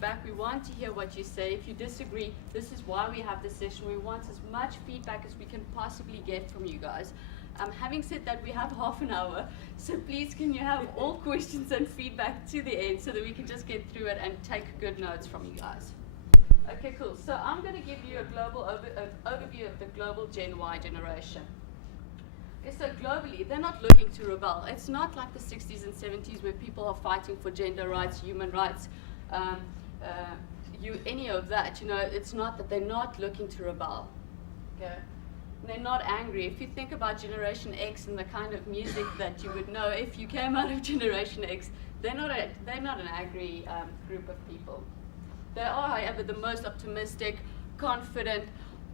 feedback. We want to hear what you say. If you disagree, this is why we have this session. We want as much feedback as we can possibly get from you guys. Having said that, we have half an hour, so please can you have all questions and feedback to the end so that we can just get through it and take good notes from you guys. Okay, cool. So I'm going to give you a global overview of the global Gen Y generation. Okay, so globally, they're not looking to rebel. It's not like the 60s and 70s where people are fighting for gender rights, human rights, any of that. You know, it's not that they're not looking to rebel. Okay. They're not angry. If you think about Generation X and the kind of music that you would know if you came out of Generation X, they're not an angry group of people. They are, however, the most optimistic, confident,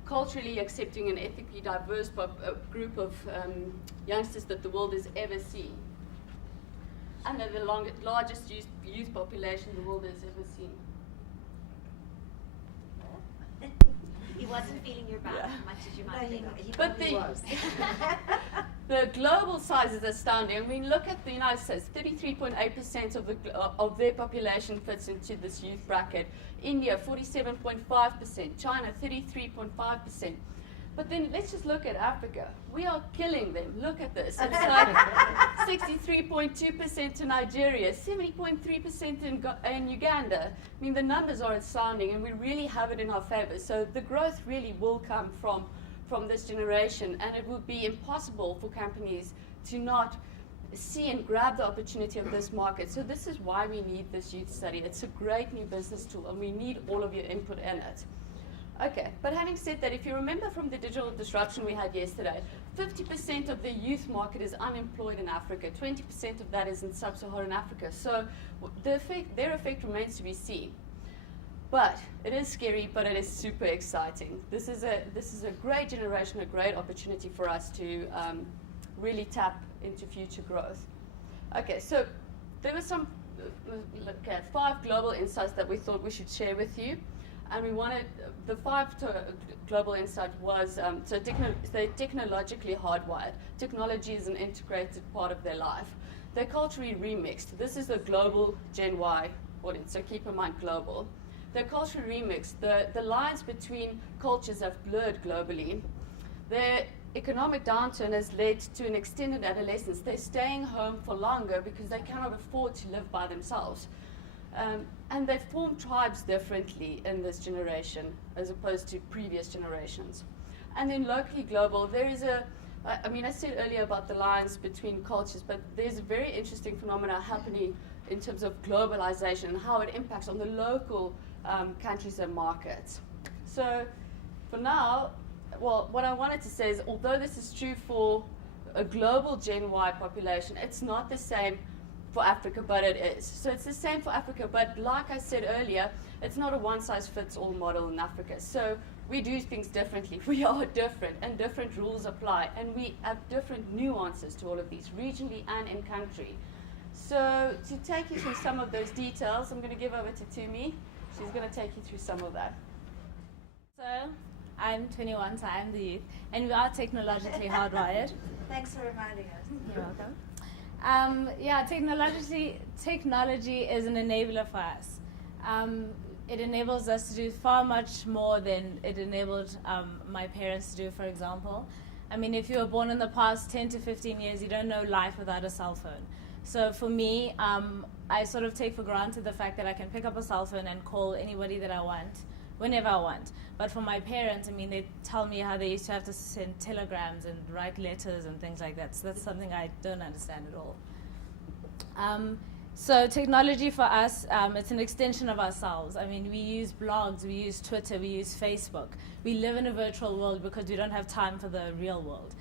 culturally accepting and ethically diverse group of youngsters that the world has ever seen. And they're the largest youth population the world has ever seen. He wasn't feeling your back as much as you might think. But the global size is astounding. I mean, look at the United States. 33.8% of their population fits into this youth bracket. India, 47.5%. China, 33.5%. But then let's just look at Africa. We are killing them. Look at this. It's like 63.2% in Nigeria, 70.3% in Uganda. I mean, the numbers are astounding, and we really have it in our favor. So the growth really will come from this generation, and it would be impossible for companies to not see and grab the opportunity of this market. So this is why we need this youth study. It's a great new business tool, and we need all of your input in it. Okay, but having said that, if you remember from the digital disruption we had yesterday, 50% of the youth market is unemployed in Africa. 20% of that is in sub-Saharan Africa. So their effect remains to be seen. But it is scary, but it is super exciting. This is a great generation, a great opportunity for us to really tap into future growth. Okay, so there were some 5 global insights that we thought we should share with you. And we wanted, the 5 global insight was, they're technologically hardwired. Technology is an integrated part of their life. They're culturally remixed. This is a global Gen Y audience, so keep in mind global. They're culturally remixed. The lines between cultures have blurred globally. Their economic downturn has led to an extended adolescence. They're staying home for longer because they cannot afford to live by themselves. And they form tribes differently in this generation as opposed to previous generations. And then locally global, there is I said earlier about the lines between cultures, but there's a very interesting phenomena happening in terms of globalization and how it impacts on the local countries and markets. So for now, well, what I wanted to say is, although this is true for a global Gen Y population, it's not the same for Africa, but it is. So it's the same for Africa, but like I said earlier, it's not a one-size-fits-all model in Africa. So we do things differently. We are different, and different rules apply, and we have different nuances to all of these, regionally and in country. So to take you through some of those details, I'm going to give over to Tumi. She's going to take you through some of that. So I'm 21, so I'm the youth, and we are technologically hardwired. Thanks for reminding us. You're welcome. Technology is an enabler for us. It enables us to do far much more than it enabled my parents to do, for example. I mean, if you were born in the past 10 to 15 years, you don't know life without a cell phone. So for me, I sort of take for granted the fact that I can pick up a cell phone and call anybody that I want, whenever I want. But for my parents, I mean, they tell me how they used to have to send telegrams and write letters and things like that. So that's something I don't understand at all. So technology for us, it's an extension of ourselves. I mean, we use blogs, we use Twitter, we use Facebook. We live in a virtual world because we don't have time for the real world.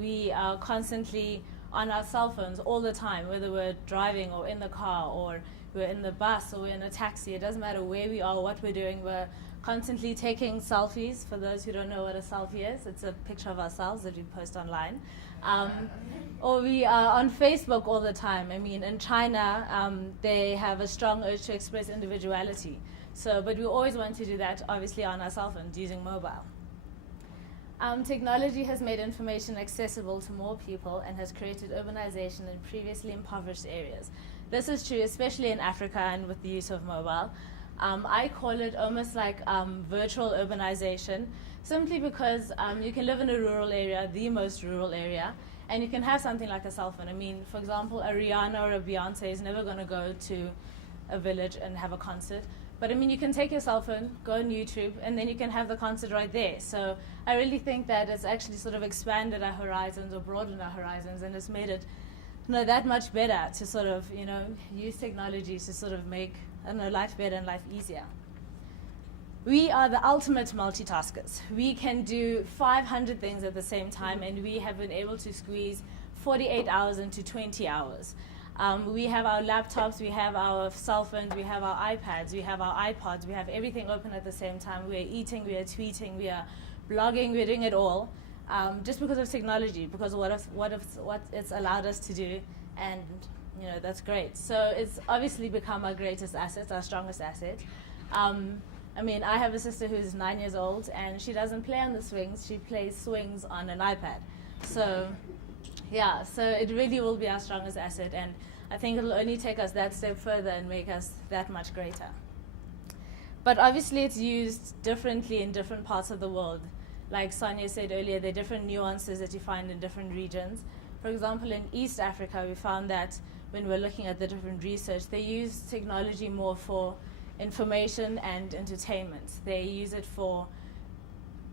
We are constantly on our cell phones all the time, whether we're driving or in the car or we're in the bus or we're in a taxi. It doesn't matter where we are, what we're doing. We're constantly taking selfies. For those who don't know what a selfie is, it's a picture of ourselves that we post online. Or we are on Facebook all the time. I mean, in China, they have a strong urge to express individuality. But we always want to do that, obviously, on our cell phones using mobile. Technology has made information accessible to more people and has created urbanization in previously impoverished areas. This is true, especially in Africa and with the use of mobile. I call it almost like virtual urbanization, simply because you can live in a rural area, the most rural area, and you can have something like a cell phone. I mean, for example, a Rihanna or a Beyonce is never going to go to a village and have a concert. But I mean, you can take your cell phone, go on YouTube, and then you can have the concert right there. So I really think that it's actually sort of expanded our horizons or broadened our horizons, and it's made it, that much better to sort of, use technology to sort of make, life better and life easier. We are the ultimate multitaskers. We can do 500 things at the same time, and we have been able to squeeze 48 hours into 20 hours. We have our laptops, we have our cell phones, we have our iPads, we have our iPods, we have everything open at the same time. We are eating, we are tweeting, we are blogging, we're doing it all, just because of technology, because of what it's allowed us to do, and that's great. So it's obviously become our greatest asset, our strongest asset. I have a sister who's 9 years old, and she doesn't play on the swings, she plays swings on an iPad. So it really will be our strongest asset, and I think it'll only take us that step further and make us that much greater. But obviously it's used differently in different parts of the world. Like Sonja said earlier, there are different nuances that you find in different regions. For example, in East Africa, we found that when we're looking at the different research, they use technology more for information and entertainment. They use it for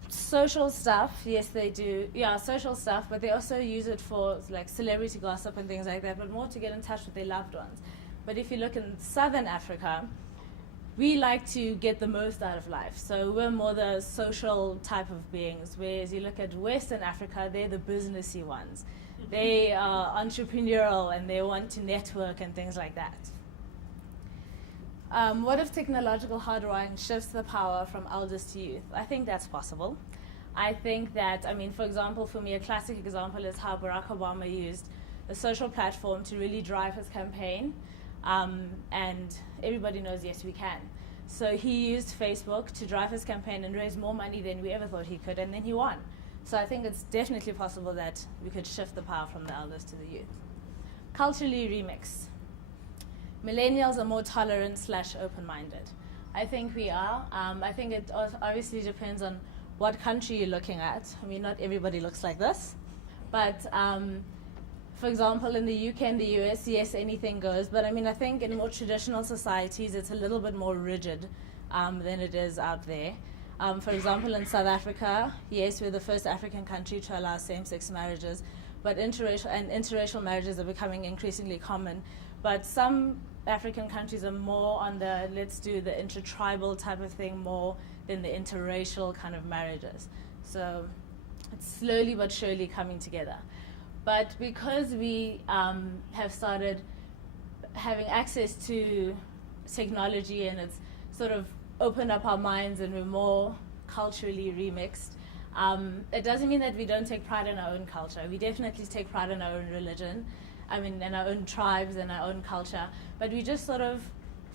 social stuff. Yes, they do. Yeah, social stuff, but they also use it for like celebrity gossip and things like that, but more to get in touch with their loved ones. But if you look in Southern Africa, we like to get the most out of life. So we're more the social type of beings, whereas you look at Western Africa, they're the businessy ones. They are entrepreneurial and they want to network and things like that. What if technological hardwiring shifts the power from elders to youth? I think that's possible. I think that, for example, for me, a classic example is how Barack Obama used a social platform to really drive his campaign. And everybody knows, yes, we can. So he used Facebook to drive his campaign and raise more money than we ever thought he could, and then he won. So I think it's definitely possible that we could shift the power from the elders to the youth. Culturally remix. Millennials are more tolerant / open-minded. I think we are. I think it obviously depends on what country you're looking at. Not everybody looks like this. But for example, in the UK and the US, yes, anything goes. But I think in more traditional societies, it's a little bit more rigid than it is out there. For example, in South Africa, yes, we're the first African country to allow same-sex marriages, but interracial marriages are becoming increasingly common. But some African countries are more on the let's do the intertribal type of thing more than the interracial kind of marriages. So it's slowly but surely coming together. But because we have started having access to technology and it's sort of opened up our minds and we're more culturally remixed, it doesn't mean that we don't take pride in our own culture. We definitely take pride in our own religion, in our own tribes and our own culture, but we just sort of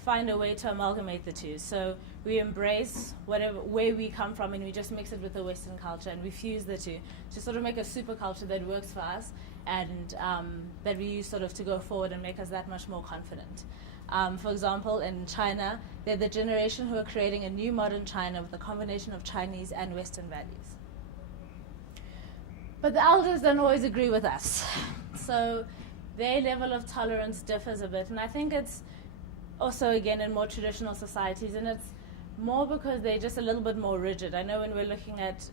find a way to amalgamate the two. So we embrace where we come from and we just mix it with the Western culture and we fuse the two to sort of make a super culture that works for us and that we use sort of to go forward and make us that much more confident. For example, in China, they're the generation who are creating a new modern China with a combination of Chinese and Western values. But the elders don't always agree with us. So their level of tolerance differs a bit. And I think it's also, again, in more traditional societies, and it's more because they're just a little bit more rigid. I know when we're looking at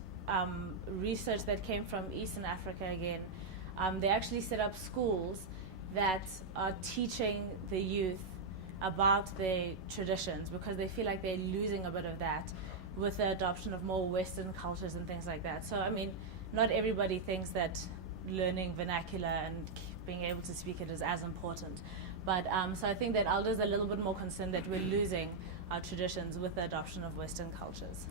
research that came from Eastern Africa again, they actually set up schools that are teaching the youth about their traditions because they feel like they're losing a bit of that with the adoption of more Western cultures and things like that. So, not everybody thinks that learning vernacular and being able to speak it is as important. But so I think that elders are a little bit more concerned that we're losing our traditions with the adoption of Western cultures.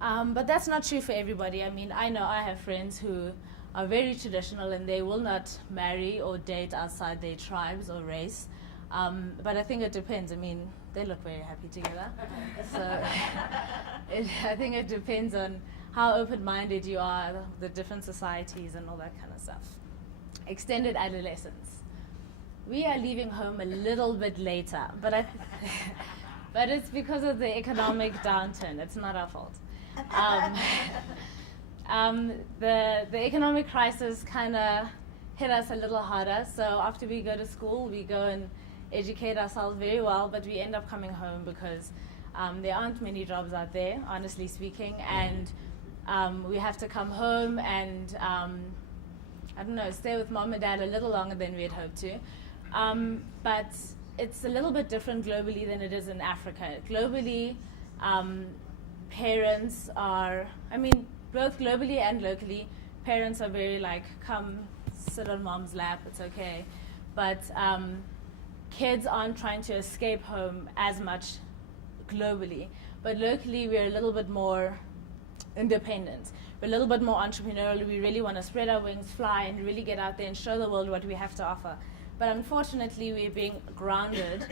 But that's not true for everybody. I know I have friends who are very traditional and they will not marry or date outside their tribes or race. But I think it depends. They look very happy together. So I think it depends on how open-minded you are, the different societies and all that kind of stuff. Extended adolescence. We are leaving home a little bit later, but But it's because of the economic downturn. It's not our fault. The economic crisis kind of hit us a little harder. So after we go to school, we go and educate ourselves very well, but we end up coming home because there aren't many jobs out there, honestly speaking, and we have to come home and, I don't know, stay with mom and dad a little longer than we had hoped to. But it's a little bit different globally than it is in Africa. Globally, parents are, both globally and locally, parents are very like, come sit on mom's lap, it's okay. But kids aren't trying to escape home as much globally. But locally, we're a little bit more independent. We're a little bit more entrepreneurial. We really want to spread our wings, fly, and really get out there and show the world what we have to offer. But unfortunately, we're being grounded,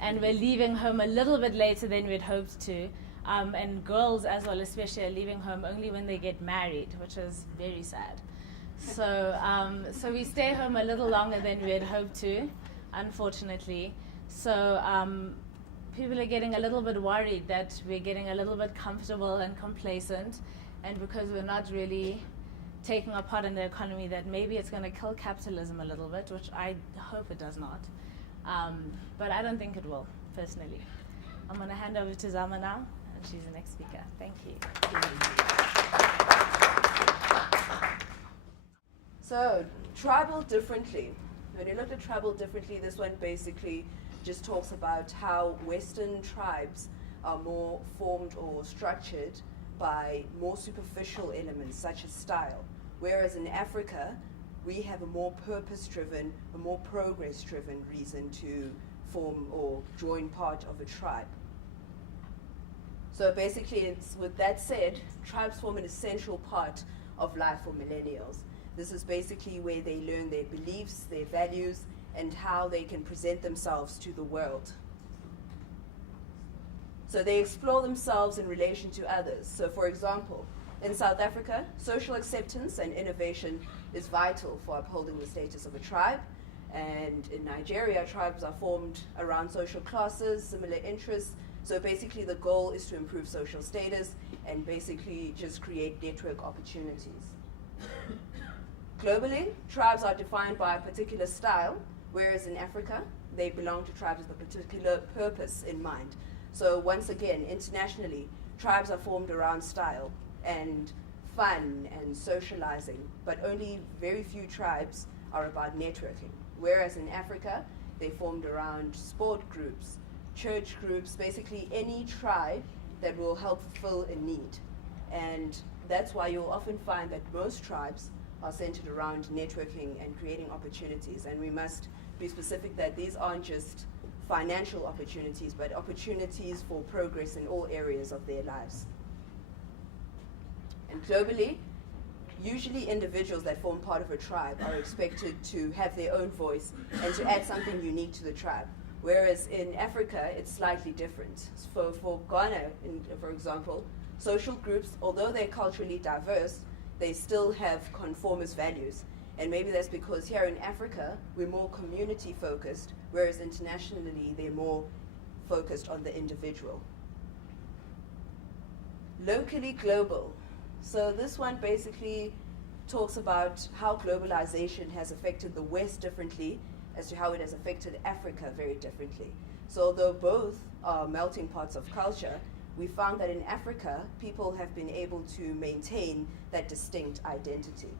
and we're leaving home a little bit later than we'd hoped to. And girls as well, especially, are leaving home only when they get married, which is very sad. So we stay home a little longer than we had hoped to, unfortunately. So people are getting a little bit worried that we're getting a little bit comfortable and complacent, and because we're not really taking a part in the economy, that maybe it's going to kill capitalism a little bit, which I hope it does not. But I don't think it will, personally. I'm going to hand over to Zama now, and she's the next speaker. Thank you. So, tribal differently. When you look at tribal differently, this one basically just talks about how Western tribes are more formed or structured by more superficial elements such as style. Whereas in Africa, we have a more purpose-driven, a more progress-driven reason to form or join part of a tribe. So basically, with that said, tribes form an essential part of life for millennials. This is basically where they learn their beliefs, their values, and how they can present themselves to the world. So they explore themselves in relation to others. So for example, in South Africa, social acceptance and innovation is vital for upholding the status of a tribe. And in Nigeria, tribes are formed around social classes, similar interests. So basically the goal is to improve social status and basically just create network opportunities. Globally, tribes are defined by a particular style, whereas in Africa, they belong to tribes with a particular purpose in mind. So once again, internationally, tribes are formed around style and fun and socializing, but only very few tribes are about networking. Whereas in Africa, they formed around sport groups, church groups, basically any tribe that will help fulfill a need. And that's why you'll often find that most tribes are centered around networking and creating opportunities. And we must be specific that these aren't just financial opportunities, but opportunities for progress in all areas of their lives. And globally, usually individuals that form part of a tribe are expected to have their own voice and to add something unique to the tribe. Whereas in Africa, it's slightly different. For Ghana, for example, social groups, although they're culturally diverse, they still have conformist values. And maybe that's because here in Africa, we're more community focused, whereas internationally, they're more focused on the individual. Locally global. So this one basically talks about how globalization has affected the West differently as to how it has affected Africa very differently. So although both are melting pots of culture, we found that in Africa, people have been able to maintain that distinct identity.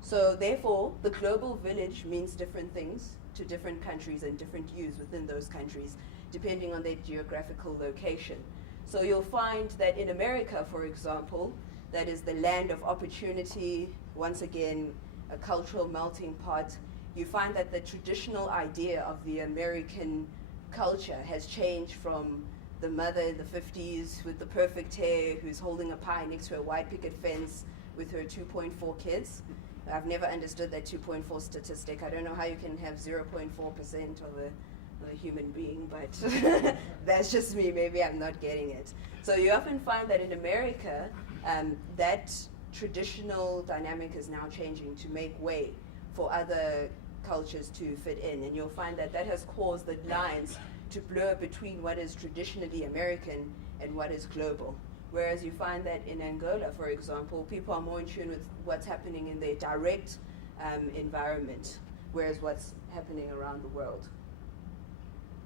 So therefore, the global village means different things to different countries and different youths within those countries, depending on their geographical location. So you'll find that in America, for example, that is the land of opportunity, once again, a cultural melting pot. You find that the traditional idea of the American culture has changed from the mother in the 50s with the perfect hair who's holding a pie next to a white picket fence with her 2.4 kids. I've never understood that 2.4 statistic. I don't know how you can have 0.4% of a human being, but that's just me. Maybe I'm not getting it. So you often find that in America, that traditional dynamic is now changing to make way for other cultures to fit in, and you'll find that that has caused the lines to blur between what is traditionally American and what is global. Whereas you find that in Angola, for example, people are more in tune with what's happening in their direct environment, whereas what's happening around the world.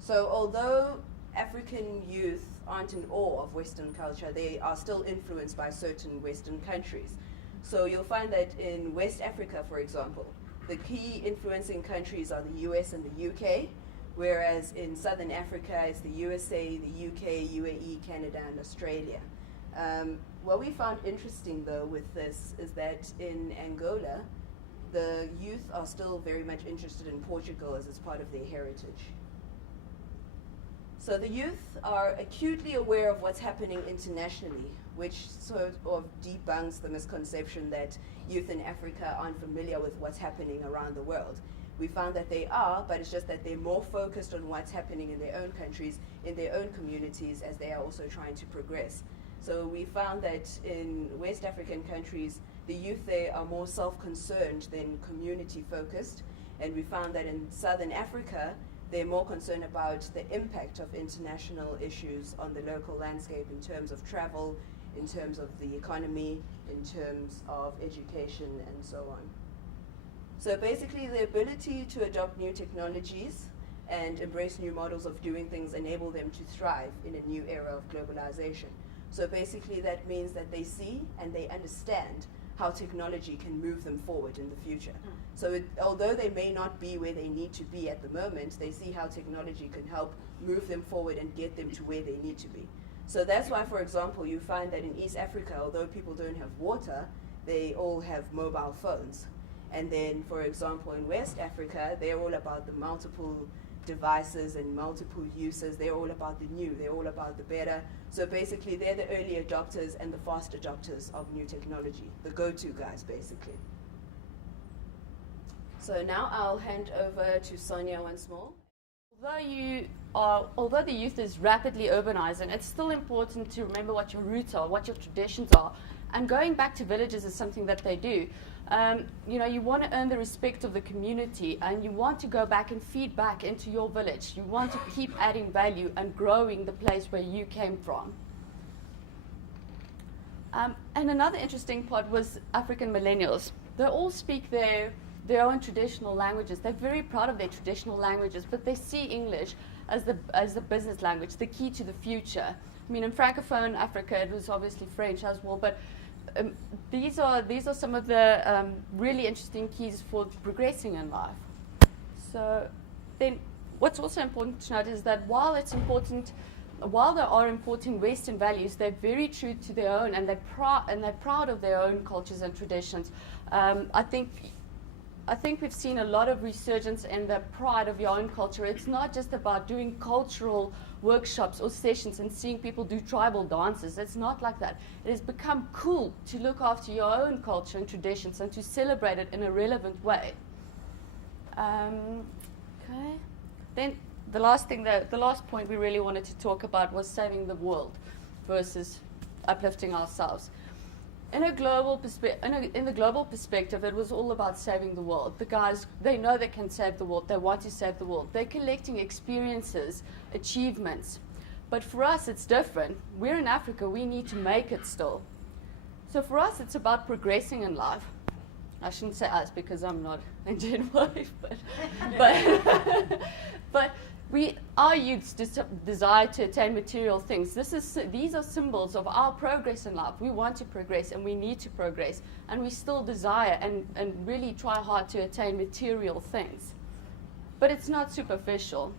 So although African youth aren't in awe of Western culture, they are still influenced by certain Western countries. So you'll find that in West Africa, for example, the key influencing countries are the US and the UK, whereas in Southern Africa it's the USA, the UK, UAE, Canada, and Australia. What we found interesting, though, with this is that in Angola, the youth are still very much interested in Portugal as it's part of their heritage. So the youth are acutely aware of what's happening internationally, which sort of debunks the misconception that youth in Africa aren't familiar with what's happening around the world. We found that they are, but it's just that they're more focused on what's happening in their own countries, in their own communities, as they are also trying to progress. So we found that in West African countries, the youth there are more self-concerned than community-focused. And we found that in Southern Africa, they're more concerned about the impact of international issues on the local landscape in terms of travel, in terms of the economy, in terms of education, and so on. So basically, the ability to adopt new technologies and embrace new models of doing things enable them to thrive in a new era of globalization. So basically, that means that they see and they understand how technology can move them forward in the future. So although they may not be where they need to be at the moment, they see how technology can help move them forward and get them to where they need to be. So that's why, for example, you find that in East Africa, although people don't have water, they all have mobile phones. And then, for example, in West Africa, they're all about the multiple devices and multiple uses. They're all about the new. They're all about the better. So basically, they're the early adopters and the fast adopters of new technology, the go-to guys, basically. So now I'll hand over to Sonja once more. Although the youth is rapidly urbanizing, it's still important to remember what your roots are, what your traditions are. And going back to villages is something that they do. You want to earn the respect of the community, and you want to go back and feed back into your village. You want to keep adding value and growing the place where you came from. And another interesting part was African millennials. They all speak their own traditional languages. They're very proud of their traditional languages, but they see English as the business language, the key to the future. I mean, in Francophone Africa, it was obviously French as well, but these are some of the really interesting keys for progressing in life. So then what's also important to note is that while there are important Western values, they're very true to their own, and they're proud of their own cultures and traditions. I think we've seen a lot of resurgence in the pride of your own culture. It's not just about doing cultural workshops or sessions and seeing people do tribal dances. It's not like that. It has become cool to look after your own culture and traditions and to celebrate it in a relevant way. Okay. Then the last point we really wanted to talk about was saving the world versus uplifting ourselves. In the global perspective, it was all about saving the world. The guys, they know they can save the world. They want to save the world. They're collecting experiences, achievements. But for us, it's different. We're in Africa. We need to make it still. So for us, it's about progressing in life. I shouldn't say us because I'm not a Gen wife, but our youth's desire to attain material things. These are symbols of our progress in life. We want to progress and we need to progress, and we still desire and really try hard to attain material things. But it's not superficial.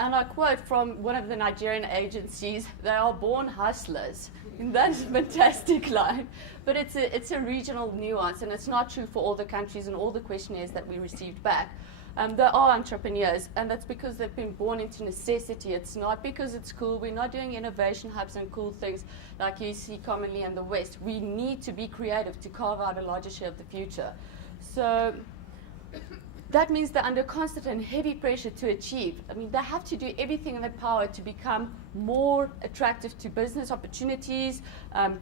And I quote from one of the Nigerian agencies, "They are born hustlers." And that's a fantastic line. But it's a regional nuance, and it's not true for all the countries and all the questionnaires that we received back. They are entrepreneurs, and that's because they've been born into necessity. It's not because it's cool. We're not doing innovation hubs and cool things like you see commonly in the West. We need to be creative to carve out a larger share of the future. So that means they're under constant and heavy pressure to achieve. I mean, they have to do everything in their power to become more attractive to business opportunities,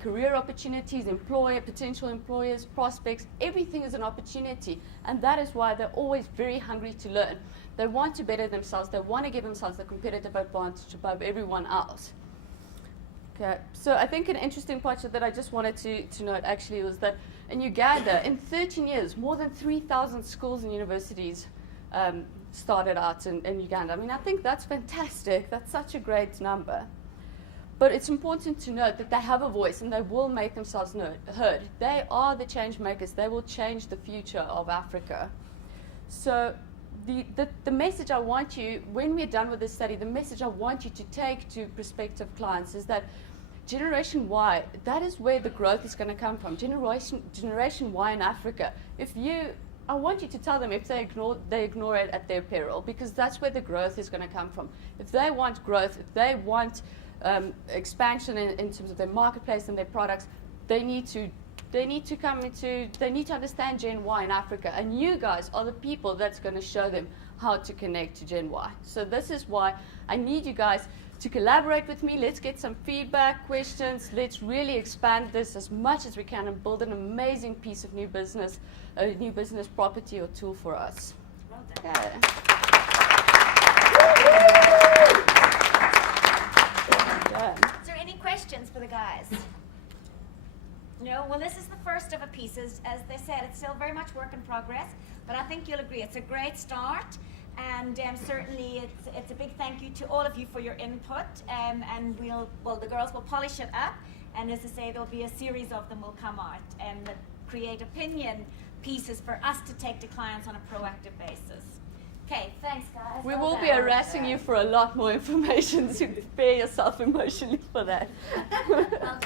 career opportunities, potential employers, prospects. Everything is an opportunity, and that is why they're always very hungry to learn. They want to better themselves. They want to give themselves a competitive advantage above everyone else. Okay, so I think an interesting part that I just wanted to note actually was that in Uganda, in 13 years, more than 3,000 schools and universities started out in Uganda. I mean, I think that's fantastic. That's such a great number. But it's important to note that they have a voice and they will make themselves heard. They are the change makers. They will change the future of Africa. So the message I want you, when we're done with this study, the message I want you to take to prospective clients is that Generation Y, that is where the growth is going to come from. Generation Y in Africa. I want you to tell them if they ignore it at their peril, because that's where the growth is going to come from. If they want growth, if they want expansion in terms of their marketplace and their products, they need to understand Gen Y in Africa, and you guys are the people that's going to show them how to connect to Gen Y. So this is why I need you guys to collaborate with me. Let's get some feedback, questions. Let's really expand this as much as we can and build an amazing piece of new business property or tool for us. Well done. Yeah. Is there any questions for the guys? No? Well, this is the first of a piece. As they said, it's still very much work in progress, but I think you'll agree it's a great start. And certainly it's a big thank you to all of you for your input. And the girls will polish it up. And as I say, there'll be a series of them will come out that create opinion pieces for us to take to clients on a proactive basis. Okay, thanks guys. We will be harassing you for a lot more information, so prepare yourself emotionally for that. Well done.